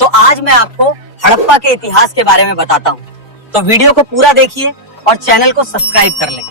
तो आज मैं आपको हड़प्पा के इतिहास के बारे में बताता हूँ। तो वीडियो को पूरा देखिए और चैनल को सब्सक्राइब कर लें।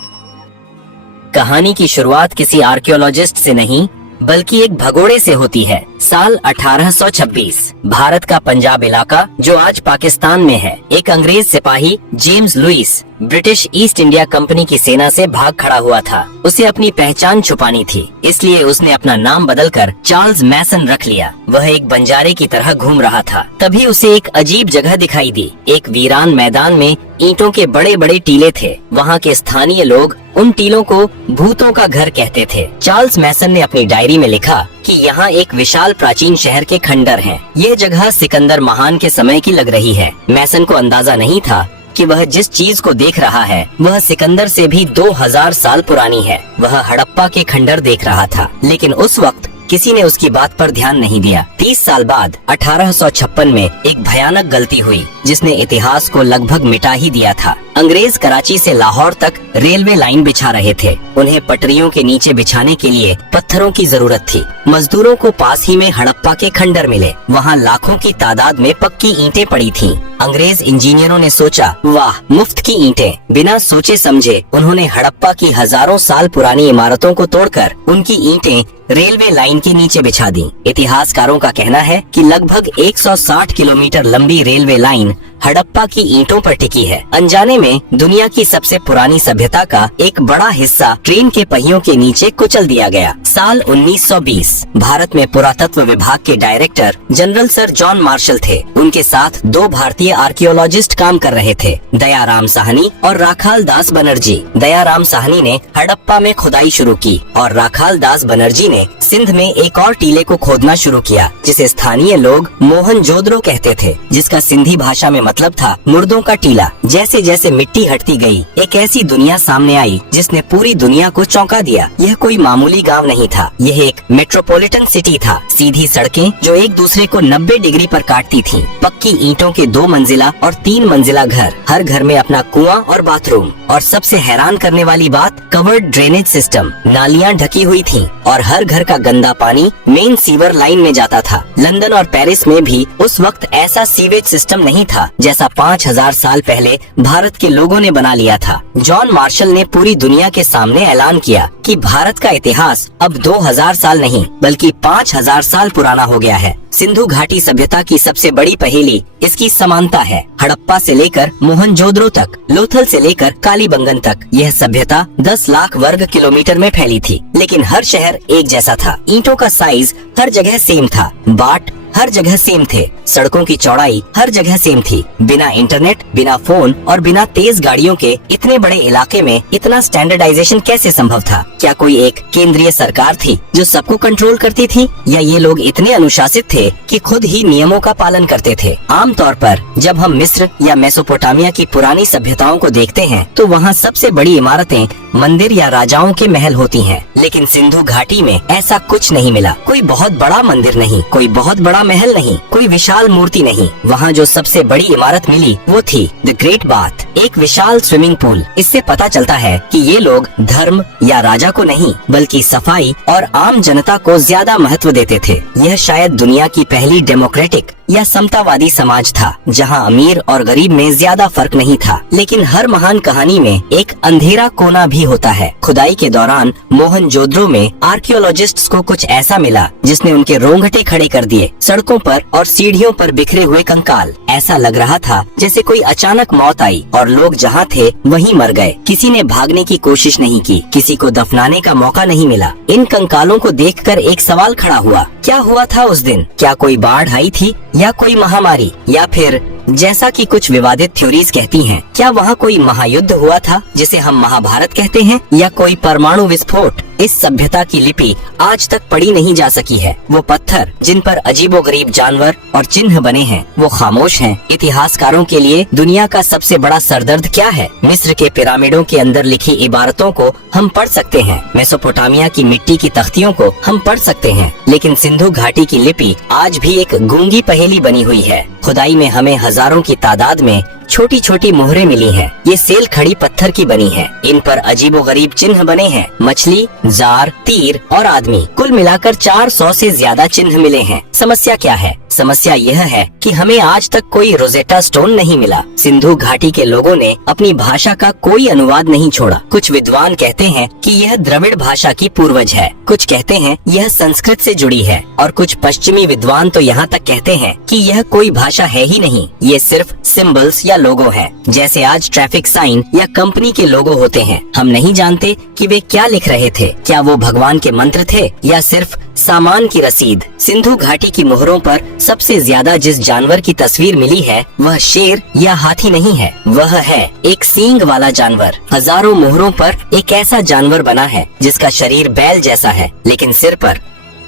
कहानी की शुरुआत किसी आर्कियोलॉजिस्ट से नहीं बल्कि एक भगोड़े से होती है। साल 1826 भारत का पंजाब इलाका जो आज पाकिस्तान में है, एक अंग्रेज सिपाही James Lewis British East India Company की सेना से भाग खड़ा हुआ था। उसे अपनी पहचान छुपानी थी, इसलिए उसने अपना नाम बदलकर चार्ल्स मैसन रख लिया। वह एक बंजारे की तरह घूम रहा था। तभी उसे एक अजीब जगह दिखाई दी। एक वीरान मैदान में ईंटों के बड़े बड़े टीले थे। वहाँ के स्थानीय लोग उन टीलों को भूतों का घर कहते थे। चार्ल्स मैसन ने अपनी डायरी में लिखा कि यहाँ एक विशाल प्राचीन शहर के खंडर हैं। ये जगह सिकंदर महान के समय की लग रही है। मैसन को अंदाजा नहीं था कि वह जिस चीज को देख रहा है वह सिकंदर से भी 2000 साल पुरानी है। वह हड़प्पा के खंडर देख रहा था, लेकिन उस वक्त किसी ने उसकी बात पर ध्यान नहीं दिया। 30 साल बाद 1856 में एक भयानक गलती हुई जिसने इतिहास को लगभग मिटा ही दिया था। अंग्रेज कराची से लाहौर तक रेलवे लाइन बिछा रहे थे। उन्हें पटरियों के नीचे बिछाने के लिए पत्थरों की जरूरत थी। मजदूरों को पास ही में हड़प्पा के खंडर मिले। वहाँ लाखों की तादाद में पक्की ईंटें पड़ी थीं। अंग्रेज इंजीनियरों ने सोचा, वाह, मुफ्त की ईंटें। बिना सोचे समझे उन्होंने हड़प्पा की हजारों साल पुरानी इमारतों को तोड़कर उनकी ईंटें रेलवे लाइन के नीचे बिछा दी। इतिहासकारों का कहना है कि लगभग 160 किलोमीटर लंबी रेलवे लाइन हड़प्पा की ईंटों पर टिकी है। अनजाने में दुनिया की सबसे पुरानी सभ्यता का एक बड़ा हिस्सा ट्रेन के पहियों के नीचे कुचल दिया गया। साल 1920 भारत में पुरातत्व विभाग के director general sir John Marshall थे। उनके साथ 2 भारतीय आर्कियोलॉजिस्ट काम कर रहे थे, दयाराम साहनी और राखाल दास बनर्जी। दयाराम साहनी ने हड़प्पा में खुदाई शुरू की और राखाल दास बनर्जी ने सिंध में एक और टीले को खोदना शुरू किया जिसे स्थानीय लोग मोहनजोदड़ो कहते थे, जिसका सिंधी भाषा में मतलब था मुर्दों का टीला। जैसे जैसे मिट्टी हटती गई, एक ऐसी दुनिया सामने आई जिसने पूरी दुनिया को चौंका दिया। यह कोई मामूली गांव नहीं था, यह एक मेट्रोपॉलिटन सिटी था। सीधी सड़कें जो एक दूसरे को 90 डिग्री पर काटती थीं, पक्की ईंटों के 2 मंजिला और 3 मंजिला घर, हर घर में अपना कुआं और बाथरूम, और सबसे हैरान करने वाली बात, कवर्ड ड्रेनेज सिस्टम। नालियां ढकी हुई थीं और हर घर का गंदा पानी मेन सीवर लाइन में जाता था। लंदन और पेरिस में भी उस वक्त ऐसा सीवेज सिस्टम नहीं था जैसा 5000 साल पहले भारत के लोगों ने बना लिया था। जॉन मार्शल ने पूरी दुनिया के सामने ऐलान किया कि भारत का इतिहास अब 2000 साल नहीं बल्कि 5000 साल पुराना हो गया है। सिंधु घाटी सभ्यता की सबसे बड़ी पहेली इसकी समानता है। हड़प्पा से लेकर मोहनजोदड़ो तक, लोथल से लेकर कालीबंगन तक, यह सभ्यता 10 लाख वर्ग किलोमीटर में फैली थी, लेकिन हर शहर एक जैसा था। ईंटों का साइज हर जगह सेम था, बाट हर जगह सेम थे, सड़कों की चौड़ाई हर जगह सेम थी। बिना इंटरनेट, बिना फोन और बिना तेज गाड़ियों के इतने बड़े इलाके में इतना स्टैंडर्डाइजेशन कैसे संभव था? क्या कोई एक केंद्रीय सरकार थी जो सबको कंट्रोल करती थी, या ये लोग इतने अनुशासित थे कि खुद ही नियमों का पालन करते थे? आमतौर पर जब हम मिस्र या मेसोपोटामिया की पुरानी सभ्यताओं को देखते हैं तो वहाँ सबसे बड़ी इमारतें मंदिर या राजाओं के महल होती हैं, लेकिन सिंधु घाटी में ऐसा कुछ नहीं मिला। कोई बहुत बड़ा मंदिर नहीं, कोई बहुत बड़ा महल नहीं, कोई विशाल मूर्ति नहीं। वहाँ जो सबसे बड़ी इमारत मिली वो थी द ग्रेट बाथ, एक विशाल स्विमिंग पूल। इससे पता चलता है कि ये लोग धर्म या राजा को नहीं बल्कि सफाई और आम जनता को ज्यादा महत्व देते थे। यह शायद दुनिया की पहली डेमोक्रेटिक या समतावादी समाज था जहां अमीर और गरीब में ज्यादा फर्क नहीं था। लेकिन हर महान कहानी में एक अंधेरा कोना भी होता है। खुदाई के दौरान मोहनजोदड़ो में आर्कियोलॉजिस्ट्स को कुछ ऐसा मिला जिसने उनके रोंगटे खड़े कर दिए। सड़कों पर और सीढ़ियों पर बिखरे हुए कंकाल। ऐसा लग रहा था जैसे कोई अचानक मौत आई और लोग जहाँ थे वहीं मर गए। किसी ने भागने की कोशिश नहीं की, किसी को दफनाने का मौका नहीं मिला। इन कंकालों को देखकर एक सवाल खड़ा हुआ, क्या हुआ था उस दिन? क्या कोई बाढ़ आई थी या कोई महामारी, या फिर जैसा कि कुछ विवादित थ्योरीज कहती हैं, क्या वहाँ कोई महायुद्ध हुआ था जिसे हम महाभारत कहते हैं, या कोई परमाणु विस्फोट? इस सभ्यता की लिपि आज तक पढ़ी नहीं जा सकी है। वो पत्थर जिन पर अजीबोगरीब जानवर और चिन्ह बने हैं वो खामोश हैं। इतिहासकारों के लिए दुनिया का सबसे बड़ा सरदर्द क्या है? मिस्र के पिरामिडों के अंदर लिखी इबारतों को हम पढ़ सकते हैं, मेसोपोटामिया की मिट्टी की तख्तियों को हम पढ़ सकते हैं, लेकिन सिंधु घाटी की लिपि आज भी एक गूंगी पहेली बनी हुई है। खुदाई में हमें हजारों की तादाद में छोटी छोटी मोहरें मिली हैं। ये सेल खड़ी पत्थर की बनी है। इन पर अजीबोगरीब चिन्ह बने हैं, मछली, जार, तीर और आदमी। कुल मिलाकर 400 से ज्यादा चिन्ह मिले हैं। समस्या क्या है? समस्या यह है कि हमें आज तक कोई रोजेटा स्टोन नहीं मिला। सिंधु घाटी के लोगों ने अपनी भाषा का कोई अनुवाद नहीं छोड़ा। कुछ विद्वान कहते हैं कि यह द्रविड़ भाषा की पूर्वज है, कुछ कहते हैं यह संस्कृत से जुड़ी है और कुछ पश्चिमी विद्वान तो यहाँ तक कहते हैं कि यह कोई भाषा है ही नहीं, ये सिर्फ सिंबल्स या लोगो है, जैसे आज ट्रैफिक साइन या कंपनी के लोगो होते हैं। हम नहीं जानते कि वे क्या लिख रहे थे, क्या वो भगवान के मंत्र थे या सिर्फ सामान की रसीद। सिंधु घाटी की मोहरों पर सबसे ज्यादा जिस जानवर की तस्वीर मिली है वह शेर या हाथी नहीं है, वह है एक सींग वाला जानवर। हजारों मोहरों पर एक ऐसा जानवर बना है जिसका शरीर बैल जैसा है, लेकिन सिर पर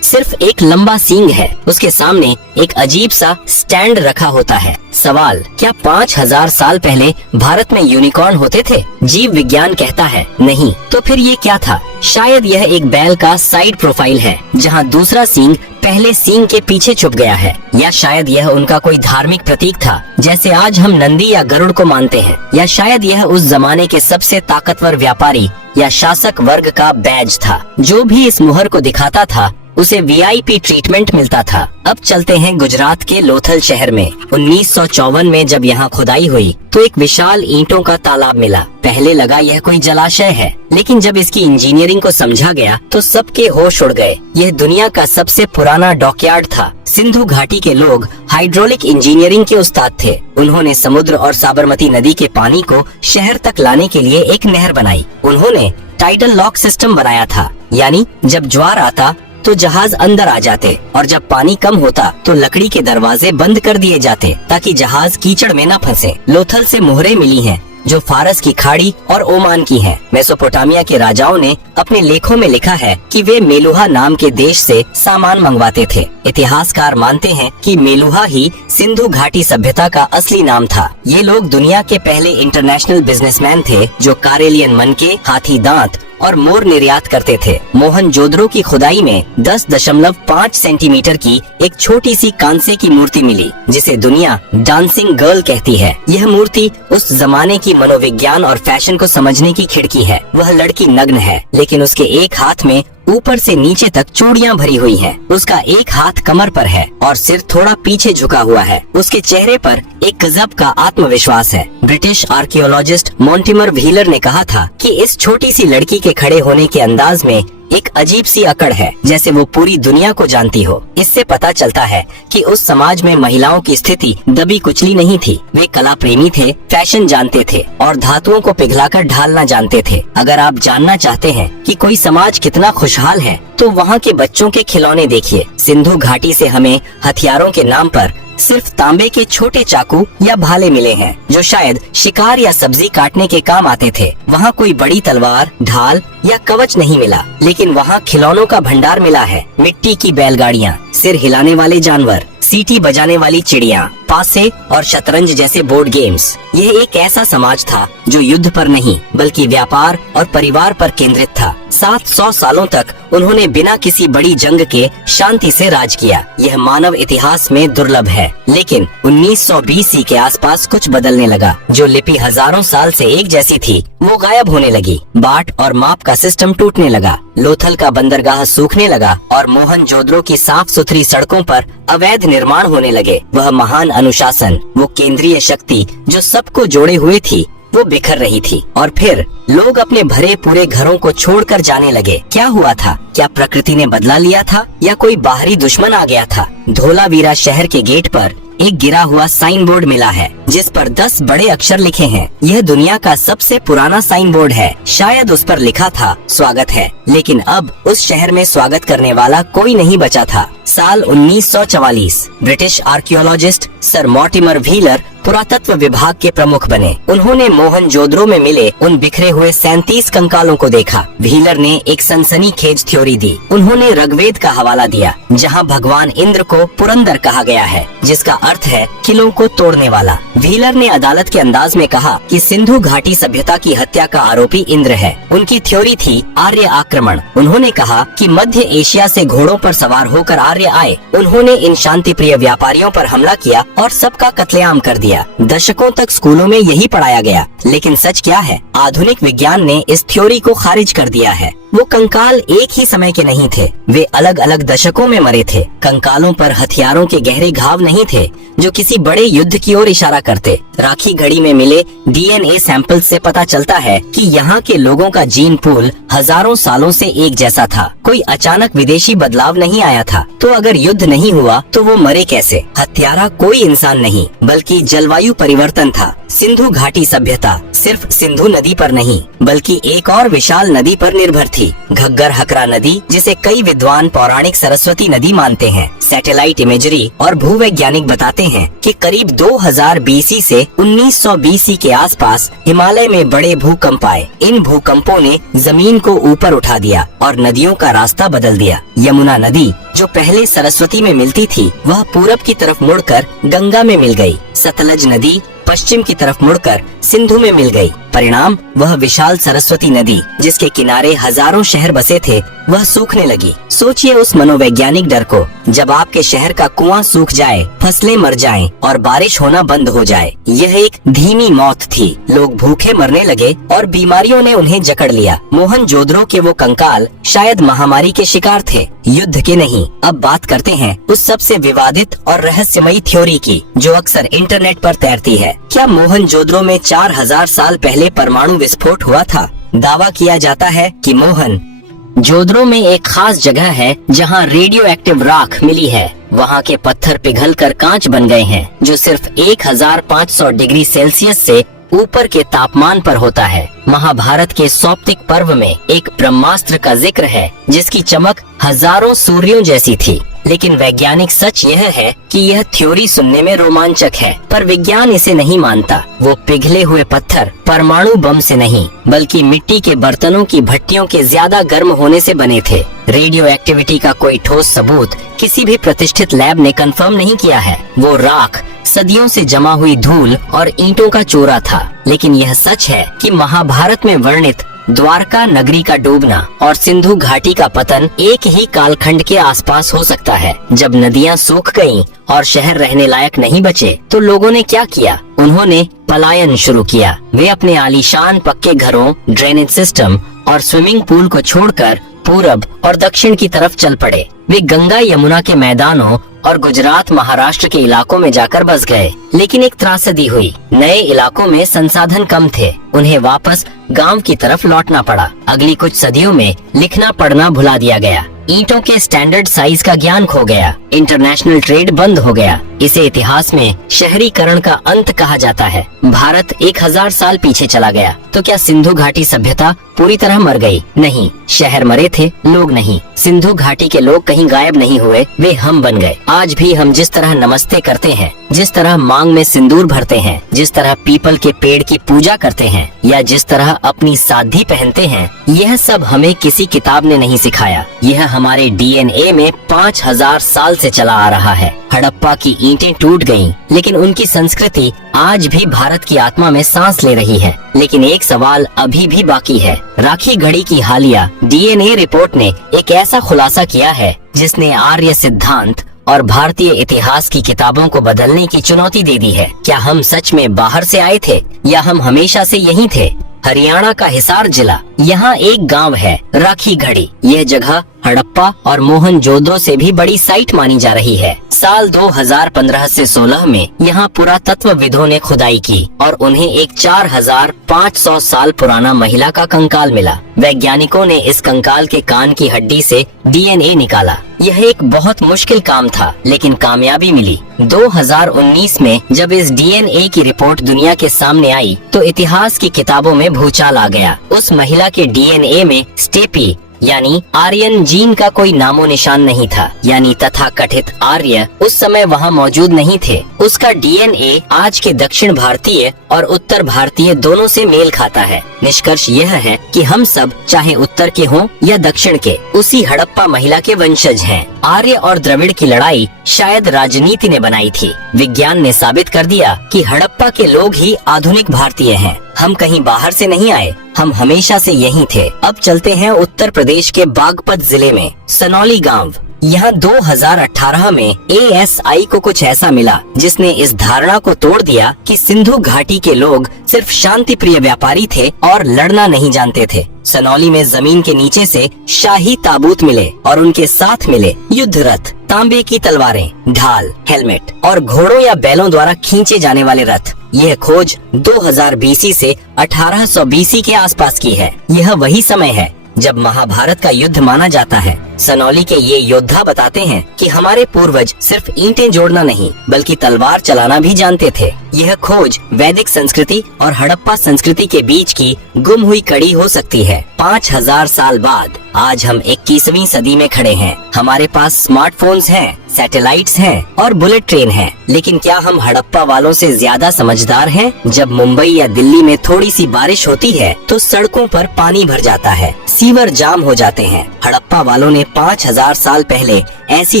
सिर्फ एक लंबा सींग है। उसके सामने एक अजीब सा स्टैंड रखा होता है। सवाल, क्या 5000 साल पहले भारत में यूनिकॉर्न होते थे? जीव विज्ञान कहता है नहीं। तो फिर ये क्या था? शायद यह एक बैल का साइड प्रोफाइल है जहां दूसरा सींग पहले सींग के पीछे छुप गया है, या शायद यह उनका कोई धार्मिक प्रतीक था जैसे आज हम नंदी या गरुड़ को मानते हैं, या शायद यह उस जमाने के सबसे ताकतवर व्यापारी या शासक वर्ग का बैज था। जो भी इस मुहर को दिखाता था उसे वीआईपी ट्रीटमेंट मिलता था। अब चलते हैं गुजरात के लोथल शहर में। 1954 में जब यहाँ खुदाई हुई तो एक विशाल ईंटों का तालाब मिला। पहले लगा यह कोई जलाशय है, लेकिन जब इसकी इंजीनियरिंग को समझा गया तो सबके होश उड़ गए। यह दुनिया का सबसे पुराना डॉकयार्ड था। सिंधु घाटी के लोग हाइड्रोलिक इंजीनियरिंग के उस्ताद थे। उन्होंने समुद्र और साबरमती नदी के पानी को शहर तक लाने के लिए एक नहर बनाई। उन्होंने टाइडल लॉक सिस्टम बनाया था, यानी जब ज्वार आता तो जहाज अंदर आ जाते और जब पानी कम होता तो लकड़ी के दरवाजे बंद कर दिए जाते ताकि जहाज कीचड़ में न फंसे। लोथल से मोहरें मिली हैं जो फारस की खाड़ी और ओमान की हैं। मेसोपोटामिया के राजाओं ने अपने लेखों में लिखा है कि वे मेलुहा नाम के देश से सामान मंगवाते थे। इतिहासकार मानते हैं कि मेलुहा ही सिंधु घाटी सभ्यता का असली नाम था। ये लोग दुनिया के पहले इंटरनेशनल बिजनेसमैन थे जो कारेलियन मनके, हाथी दांत और मोर निर्यात करते थे। मोहनजोदड़ो की खुदाई में 10.5 सेंटीमीटर की एक छोटी सी कांसे की मूर्ति मिली जिसे दुनिया डांसिंग गर्ल कहती है। यह मूर्ति उस जमाने की मनोविज्ञान और फैशन को समझने की खिड़की है। वह लड़की नग्न है, लेकिन उसके एक हाथ में ऊपर से नीचे तक चूड़ियां भरी हुई हैं। उसका एक हाथ कमर पर है और सिर थोड़ा पीछे झुका हुआ है। उसके चेहरे पर एक गजब का आत्मविश्वास है। ब्रिटिश आर्कियोलॉजिस्ट मॉन्टिमर व्हीलर ने कहा था कि इस छोटी सी लड़की के खड़े होने के अंदाज में एक अजीब सी अकड़ है, जैसे वो पूरी दुनिया को जानती हो। इससे पता चलता है कि उस समाज में महिलाओं की स्थिति दबी कुचली नहीं थी। वे कला प्रेमी थे, फैशन जानते थे और धातुओं को पिघलाकर ढालना जानते थे। अगर आप जानना चाहते हैं कि कोई समाज कितना खुशहाल है तो वहाँ के बच्चों के खिलौने देखिए। सिंधु घाटी से हमें हथियारों के नाम पर सिर्फ तांबे के छोटे चाकू या भाले मिले हैं जो शायद शिकार या सब्जी काटने के काम आते थे। वहाँ कोई बड़ी तलवार, ढाल या कवच नहीं मिला, लेकिन वहाँ खिलौनों का भंडार मिला है। मिट्टी की बैलगाड़ियाँ, सिर हिलाने वाले जानवर, सीटी बजाने वाली चिड़िया, पासे और शतरंज जैसे बोर्ड गेम्स। यह एक ऐसा समाज था जो युद्ध पर नहीं बल्कि व्यापार और परिवार पर केंद्रित था। 700 सालों तक उन्होंने बिना किसी बड़ी जंग के शांति से राज किया। यह मानव इतिहास में दुर्लभ है। लेकिन 1900 BC के आसपास कुछ बदलने लगा। जो लिपि हजारों साल से एक जैसी थी वो गायब होने लगी। बाट और माप का सिस्टम टूटने लगा। लोथल का बंदरगाह सूखने लगा और मोहनजोदड़ो की साफ सुथरी सड़कों पर अवैध निर्माण होने लगे। वह महान अनुशासन, वो केंद्रीय शक्ति जो सबको जोड़े हुए थी, वो बिखर रही थी। और फिर लोग अपने भरे पूरे घरों को छोड़कर जाने लगे। क्या हुआ था? क्या प्रकृति ने बदला लिया था या कोई बाहरी दुश्मन आ गया था? धोलावीरा शहर के गेट पर एक गिरा हुआ साइन बोर्ड मिला है जिस पर 10 बड़े अक्षर लिखे हैं। यह दुनिया का सबसे पुराना साइन बोर्ड है। शायद उस पर लिखा था स्वागत है, लेकिन अब उस शहर में स्वागत करने वाला कोई नहीं बचा था। साल 1944 British archaeologist sir Mortimer wheeler पुरातत्व विभाग के प्रमुख बने। उन्होंने मोहनजोदड़ो में मिले उन बिखरे हुए 37 कंकालों को देखा। व्हीलर ने एक सनसनीखेज थ्योरी दी। उन्होंने ऋग्वेद का हवाला दिया जहां भगवान इंद्र को पुरंदर कहा गया है, जिसका अर्थ है किलों को तोड़ने वाला। व्हीलर ने अदालत के अंदाज में कहा कि सिंधु घाटी सभ्यता की हत्या का आरोपी इंद्र है। उनकी थ्योरी थी आर्य आक्रमण। उन्होंने कहा कि मध्य एशिया से घोड़ों पर सवार होकर आर्य आए। उन्होंने इन शांति प्रिय व्यापारियों पर हमला किया और सबका कत्लेआम कर दिया। दिया। दशकों तक स्कूलों में यही पढ़ाया गया, लेकिन सच क्या है? आधुनिक विज्ञान ने इस थ्योरी को खारिज कर दिया है। वो कंकाल एक ही समय के नहीं थे, वे अलग अलग दशकों में मरे थे। कंकालों पर हथियारों के गहरे घाव नहीं थे जो किसी बड़े युद्ध की ओर इशारा करते। राखी गढ़ी में मिले DNA सैंपल से पता चलता है कि यहाँ के लोगों का जीन पूल हजारों सालों से एक जैसा था। कोई अचानक विदेशी बदलाव नहीं आया था। तो अगर युद्ध नहीं हुआ तो वो मरे कैसे? हत्यारा कोई इंसान नहीं बल्कि जलवायु परिवर्तन था। सिंधु घाटी सभ्यता सिर्फ सिंधु नदी पर नहीं बल्कि एक और विशाल नदी पर निर्भर थी, घग्गर हकरा नदी, जिसे कई विद्वान पौराणिक सरस्वती नदी मानते हैं। सैटेलाइट इमेजरी और भूवैज्ञानिक बताते हैं कि करीब 2000 BC से 1900 BC के आसपास हिमालय में बड़े भूकंप आए। इन भूकंपों ने जमीन को ऊपर उठा दिया और नदियों का रास्ता बदल दिया। यमुना नदी जो पहले सरस्वती में मिलती थी, वह पूरब की तरफ मुड़कर गंगा में मिल गई। सतलज नदी पश्चिम की तरफ मुड़कर सिंधु में मिल गई। परिणाम, वह विशाल सरस्वती नदी जिसके किनारे हजारों शहर बसे थे, वह सूखने लगी। सोचिए उस मनोवैज्ञानिक डर को, जब आपके शहर का कुआं सूख जाए, फसलें मर जाएं और बारिश होना बंद हो जाए। यह एक धीमी मौत थी। लोग भूखे मरने लगे और बीमारियों ने उन्हें जकड़ लिया। मोहनजोदड़ो के वो कंकाल शायद महामारी के शिकार थे, युद्ध के नहीं। अब बात करते हैं उस सबसे विवादित और रहस्यमयी थ्योरी की जो अक्सर इंटरनेट पर तैरती है। क्या मोहनजोदड़ो में 4000 साल पहले परमाणु विस्फोट हुआ था? दावा किया जाता है कि मोहनजोदड़ो में एक खास जगह है जहां रेडियो एक्टिव राख मिली है। वहां के पत्थर पिघलकर कांच बन गए हैं जो सिर्फ 1500 डिग्री सेल्सियस से ऊपर के तापमान पर होता है। महाभारत के सौप्तिक पर्व में एक ब्रह्मास्त्र का जिक्र है जिसकी चमक हजारों सूर्यों जैसी थी। लेकिन वैज्ञानिक सच यह है कि यह थ्योरी सुनने में रोमांचक है, पर विज्ञान इसे नहीं मानता। वो पिघले हुए पत्थर परमाणु बम से नहीं बल्कि मिट्टी के बर्तनों की भट्टियों के ज्यादा गर्म होने से बने थे। रेडियो एक्टिविटी का कोई ठोस सबूत किसी भी प्रतिष्ठित लैब ने कंफर्म नहीं किया है। वो राख सदियों से जमा हुई धूल और ईंटों का चूरा था। लेकिन यह सच है कि महाभारत में वर्णित द्वारका नगरी का डूबना और सिंधु घाटी का पतन एक ही कालखंड के आसपास हो सकता है। जब नदियां सूख गईं और शहर रहने लायक नहीं बचे, तो लोगों ने क्या किया? उन्होंने पलायन शुरू किया। वे अपने आलीशान पक्के घरों, ड्रेनेज सिस्टम और स्विमिंग पूल को छोड़कर पूरब और दक्षिण की तरफ चल पड़े। वे गंगा यमुना के मैदानों और गुजरात महाराष्ट्र के इलाकों में जाकर बस गए। लेकिन एक त्रासदी हुई। नए इलाकों में संसाधन कम थे, उन्हें वापस गांव की तरफ लौटना पड़ा। अगली कुछ सदियों में लिखना पढ़ना भुला दिया गया। ईंटों के स्टैंडर्ड साइज का ज्ञान खो गया। इंटरनेशनल ट्रेड बंद हो गया। इसे इतिहास में शहरीकरण का अंत कहा जाता है। भारत 1000 साल पीछे चला गया। तो क्या सिंधु घाटी सभ्यता पूरी तरह मर गई? नहीं, शहर मरे थे, लोग नहीं। सिंधु घाटी के लोग कहीं गायब नहीं हुए, वे हम बन गए। आज भी हम जिस तरह नमस्ते करते हैं, जिस तरह मांग में सिंदूर भरते हैं, जिस तरह पीपल के पेड़ की पूजा करते हैं या जिस तरह अपनी साधी पहनते हैं, यह सब हमें किसी किताब ने नहीं सिखाया। यह हमारे DNA में 5000 साल से चला आ रहा है। हड़प्पा की ईंटें टूट गईं, लेकिन उनकी संस्कृति आज भी भारत की आत्मा में सांस ले रही है। लेकिन एक सवाल अभी भी बाकी है। राखी गढ़ी की हालिया DNA रिपोर्ट ने एक ऐसा खुलासा किया है जिसने आर्य सिद्धांत और भारतीय इतिहास की किताबों को बदलने की चुनौती दे दी है। क्या हम सच में बाहर से आए थे या हम हमेशा से यहीं थे? हरियाणा का हिसार जिला, यहाँ एक गांव है राखी गढ़ी। यह जगह हड़प्पा और मोहनजोदड़ो से भी बड़ी साइट मानी जा रही है। साल 2015 से 16 में यहाँ पुरातत्वविदों ने खुदाई की और उन्हें एक 4500 साल पुराना महिला का कंकाल मिला। वैज्ञानिकों ने इस कंकाल के कान की हड्डी से DNA निकाला। यह एक बहुत मुश्किल काम था, लेकिन कामयाबी मिली। 2019 में जब इस DNA की रिपोर्ट दुनिया के सामने आई, तो इतिहास की किताबों में भूचाल आ गया। उस महिला के DNA में स्टेपी यानी आर्यन जीन का कोई नामो निशान नहीं था। यानी तथाकथित आर्य उस समय वहाँ मौजूद नहीं थे। उसका DNA आज के दक्षिण भारतीय और उत्तर भारतीय दोनों से मेल खाता है। निष्कर्ष यह है कि हम सब, चाहे उत्तर के हों या दक्षिण के, उसी हड़प्पा महिला के वंशज हैं। आर्य और द्रविड़ की लड़ाई शायद राजनीति ने बनाई थी। विज्ञान ने साबित कर दिया कि हड़प्पा के लोग ही आधुनिक भारतीय हैं। हम कहीं बाहर से नहीं आए, हम हमेशा से यहीं थे। अब चलते हैं उत्तर प्रदेश के बागपत जिले में सनौली गांव। यहाँ 2018 में ASI को कुछ ऐसा मिला जिसने इस धारणा को तोड़ दिया कि सिंधु घाटी के लोग सिर्फ शांति प्रिय व्यापारी थे और लड़ना नहीं जानते थे। सनौली में जमीन के नीचे से शाही ताबूत मिले और उनके साथ मिले युद्ध रथ, तांबे की तलवारें, ढाल, हेलमेट और घोड़ों या बैलों द्वारा खींचे जाने वाले रथ। यह खोज 2000 BC से 1800 BC के आसपास की है। यह वही समय है जब महाभारत का युद्ध माना जाता है। सनौली के ये योद्धा बताते हैं कि हमारे पूर्वज सिर्फ ईंटें जोड़ना नहीं बल्कि तलवार चलाना भी जानते थे। यह खोज वैदिक संस्कृति और हड़प्पा संस्कृति के बीच की गुम हुई कड़ी हो सकती है। 5000 साल बाद आज हम 21वीं सदी में खड़े हैं। हमारे पास स्मार्टफोन्स हैं, सैटेलाइट्स हैं और बुलेट ट्रेन है, लेकिन क्या हम हड़प्पा वालों से ज्यादा समझदार हैं? जब मुंबई या दिल्ली में थोड़ी सी बारिश होती है तो सड़कों पर पानी भर जाता है, सीवर जाम हो जाते हैं। हड़प्पा वालों ने 5000 साल पहले ऐसी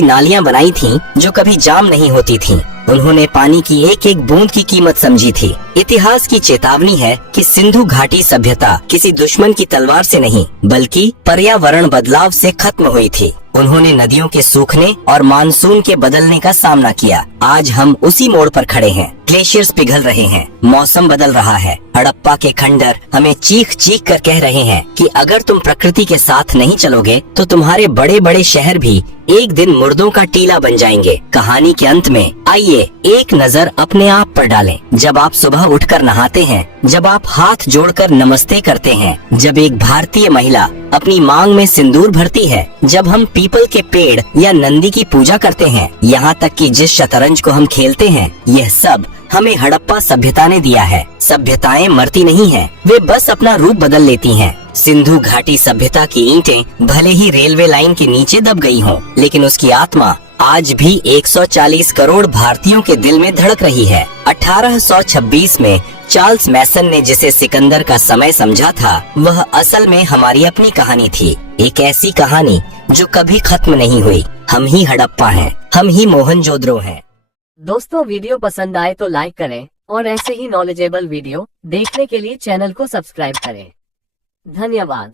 नालियां बनाई थीं जो कभी जाम नहीं होती थीं। उन्होंने पानी की एक एक बूंद की कीमत समझी थी। इतिहास की चेतावनी है कि सिंधु घाटी सभ्यता किसी दुश्मन की तलवार से नहीं बल्कि पर्यावरण बदलाव से खत्म हुई थी। उन्होंने नदियों के सूखने और मानसून के बदलने का सामना किया। आज हम उसी मोड़ पर खड़े हैं। ग्लेशियर्स पिघल रहे हैं, मौसम बदल रहा है। हड़प्पा के खंडर हमें चीख चीख कर कह रहे हैं कि अगर तुम प्रकृति के साथ नहीं चलोगे तो तुम्हारे बड़े बड़े शहर भी एक दिन मुर्दों का टीला बन जाएंगे। कहानी के अंत में आइए एक नजर अपने आप पर डालें। जब आप सुबह उठकर नहाते हैं, जब आप हाथ जोड़कर नमस्ते करते हैं, जब एक भारतीय महिला अपनी मांग में सिंदूर भरती है, जब हम पीपल के पेड़ या नंदी की पूजा करते हैं, यहाँ तक कि जिस शतरंज को हम खेलते हैं, यह सब हमें हड़प्पा सभ्यता ने दिया है। सभ्यताएं मरती नहीं हैं, वे बस अपना रूप बदल लेती हैं। सिंधु घाटी सभ्यता की ईंटें भले ही रेलवे लाइन के नीचे दब गई हों, लेकिन उसकी आत्मा आज भी 140 करोड़ भारतीयों के दिल में धड़क रही है। 1826 में चार्ल्स मैसन ने जिसे सिकंदर का समय समझा था, वह असल में हमारी अपनी कहानी थी। एक ऐसी कहानी जो कभी खत्म नहीं हुई। हम ही हड़प्पा हैं, हम ही मोहनजोदड़ो हैं। दोस्तों, वीडियो पसंद आए तो लाइक करें और ऐसे ही नॉलेजेबल वीडियो देखने के लिए चैनल को सब्सक्राइब करें। धन्यवाद।